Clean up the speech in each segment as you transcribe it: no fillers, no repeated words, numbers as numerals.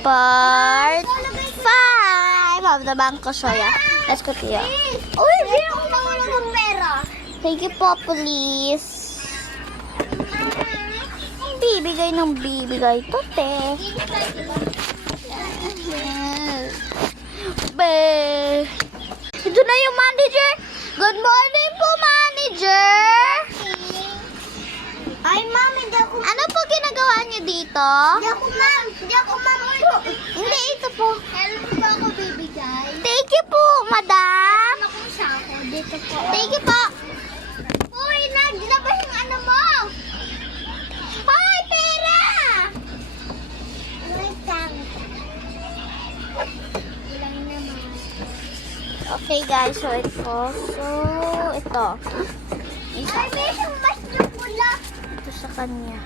Part 5 of the Bangko Soya. Let's continue. Uy, hindi ako nawala ng pera. Thank you po, please. Bibigay ng bibigay to, te. Be. Ito na yung manager. Good morning po, manager. Ay, ma'am, hindi ako... Ano po ginagawa niyo dito? Hindi ako, ma'am. Hindi ako, ma'am. Hindi, ito po. Hello po ako bibigay. Thank you po, madam. Ano kung siya ako? Dito po. Thank you po. Uy, naglabas yung ano mo. Hoy, pera! Wait lang. Walang naman. Okay, guys. So, ito. Ito. Ay, may isang mas na pula. Ito sa kanya.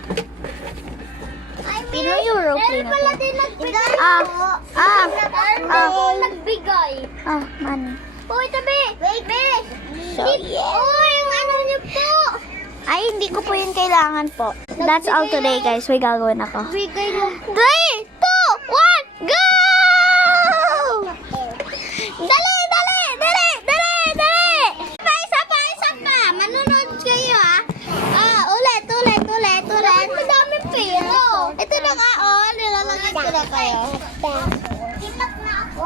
Ay, Pinoy Euro meron pala clean. din nagbigay. Nagbigay. Money. Uy, tabi. Wait. So, yeah. Uy, yung ano niyo po. Ay, hindi ko po yun kailangan po. That's all today, guys. May gagawin ako. Bigay lang po. 3, 2, 1, go! Dali! Isa pa! Manunod kayo, ah. Ulit. Madaming pera. Ito na nga, nilalagay ko na kayo. Itak na ako.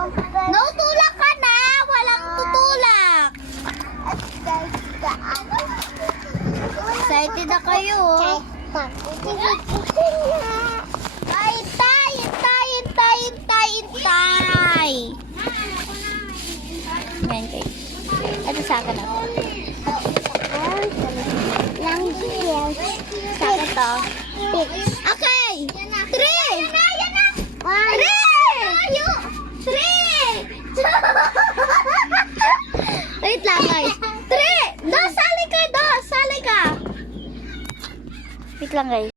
No, tulak ka na! Walang tutulak! Excited na kayo, oh. Ay, tay! Yan, guys. Ito sa akin ako. Sa akin to. Okay! 3! 3! Wait lang, guys. 3! Sali ka! Wait lang, guys.